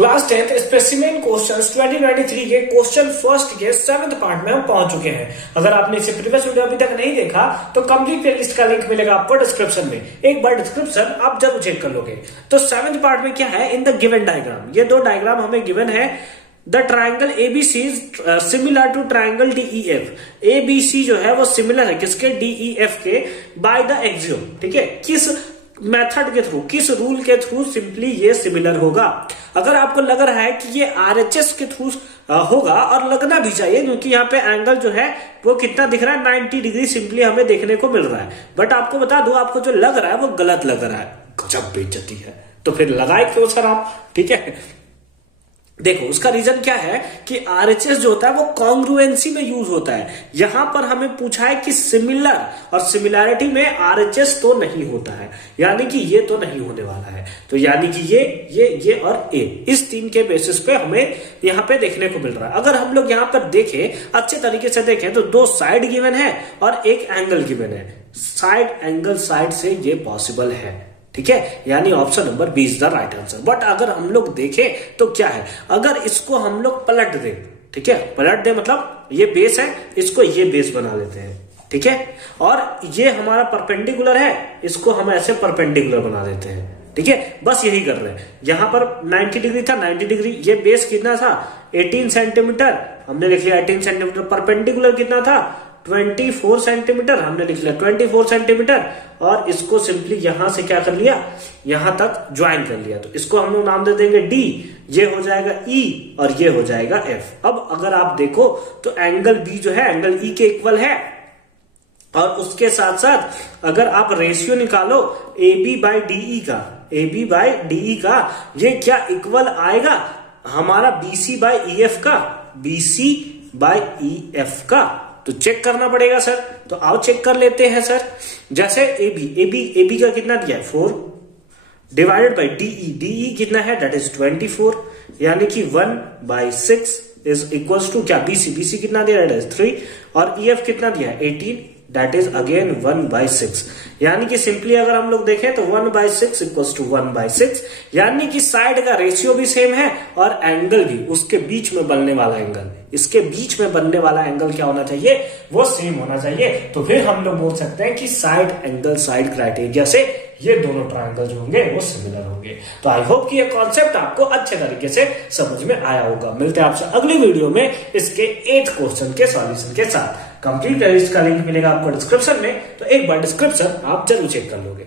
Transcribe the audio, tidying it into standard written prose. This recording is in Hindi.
क्लास 10th स्पेसिमेन क्वेश्चंस 2023 के क्वेश्चन फर्स्ट के 7th पार्ट में हम पहुंच चुके हैं। अगर आपने इसे प्रीवियस वीडियो अभी तक नहीं देखा तो कंप्लीट प्लेलिस्ट का लिंक मिलेगा आपको डिस्क्रिप्शन में। एक बार डिस्क्रिप्शन आप जरूर चेक कर लोगे। तो 7th पार्ट में क्या है, इन द गिवन डायग्राम, ये दो डायग्राम हमें गिवन है। The triangle ABC similar to triangle DEF. ABC जो है वो सिमिलर है किसके, डीईएफ के, बाय द एक्सियोम। ठीक है, किस मेथड के थ्रू, किस रूल के थ्रू सिंपली ये सिमिलर होगा। अगर आपको लग रहा है कि ये आरएचएस के थ्रू होगा, और लगना भी चाहिए क्योंकि यहाँ पे एंगल जो है वो कितना दिख रहा है, 90 डिग्री सिंपली हमें देखने को मिल रहा है। बट आपको बता दूं, आपको जो लग रहा है वो गलत लग रहा है। गजब बेइज्जती है, तो फिर लगाए क्यों सर आप। ठीक है, देखो उसका रीजन क्या है कि आरएचएस जो होता है वो कॉन्ग्रुएंसी में यूज होता है। यहां पर हमें पूछा है कि सिमिलर, और सिमिलैरिटी में आरएचएस तो नहीं होता है, यानी कि ये तो नहीं होने वाला है। तो यानी कि ये और ए, इस तीन के बेसिस पे हमें यहां पे देखने को मिल रहा है। अगर हम लोग यहां पर देखें, अच्छे तरीके से देखें, तो दो साइड गिवन है और एक एंगल गिवन है। साइड एंगल साइड से ये पॉसिबल है। ठीक है, यानी option number B is the right answer. But अगर हम लोग देखें तो क्या है, अगर इसको हम लोग पलट दें, ठीक है, पलट दें मतलब ये बेस है, इसको ये बेस बना लेते हैं। ठीक है, और ये हमारा परपेंडिकुलर है, इसको हम ऐसे परपेंडिकुलर बना देते हैं। ठीक है, बस यही कर रहे हैं। यहां पर 90 डिग्री था, 90 डिग्री, ये बेस कितना था 18 सेंटीमीटर, हमने लिख लिया 18 सेंटीमीटर। परपेंडिकुलर कितना था 24 सेंटीमीटर, हमने लिख लिया 24 सेंटीमीटर। और इसको सिंपली यहां से क्या कर लिया, यहां तक ज्वाइन कर लिया। तो इसको हम लोग नाम दे देंगे डी, ये हो जाएगा ई, और ये हो जाएगा एफ। अब अगर आप देखो तो एंगल बी जो है एंगल ई के इक्वल है, और उसके साथ साथ अगर आप रेशियो निकालो ए बी बाई डीई का, ए बी बाई डीई का, ये क्या इक्वल आएगा हमारा बीसी बाई ई एफ का, बीसी बाई ई एफ का। तो चेक करना पड़ेगा सर, तो आओ चेक कर लेते हैं सर। जैसे ए बी का कितना दिया है 4 डिवाइडेड बाई डीई, डीई कितना है दैट इज 24, यानी कि 1/6 इज इक्वल्स टू क्या, बीसी, बीसी कितना दिया दैट इज 3, और ईएफ कितना दिया है 18, दैट इज अगेन 1/6। यानी कि सिंपली अगर हम लोग देखें तो 1/6 इक्वल्स टू 1/6, यानी कि साइड का रेशियो भी सेम है और एंगल भी, उसके बीच में बनने वाला एंगल, इसके बीच में बनने वाला एंगल क्या होना चाहिए, वो सेम होना चाहिए। तो फिर हम लोग बोल सकते हैं कि साइड एंगल साइड क्राइटेरिया से ये दोनों ट्रायंगल जो होंगे वो सिमिलर होंगे। तो आई होप कि ये कॉन्सेप्ट आपको अच्छे तरीके से समझ में आया होगा। मिलते हैं आपसे अगली वीडियो में इसके 8th क्वेश्चन के सॉल्यूशन के साथ। कंप्लीट प्लेलिस्ट का लिंक मिलेगा आपको डिस्क्रिप्शन में, तो एक बार डिस्क्रिप्शन आप जरूर चेक कर लोगे।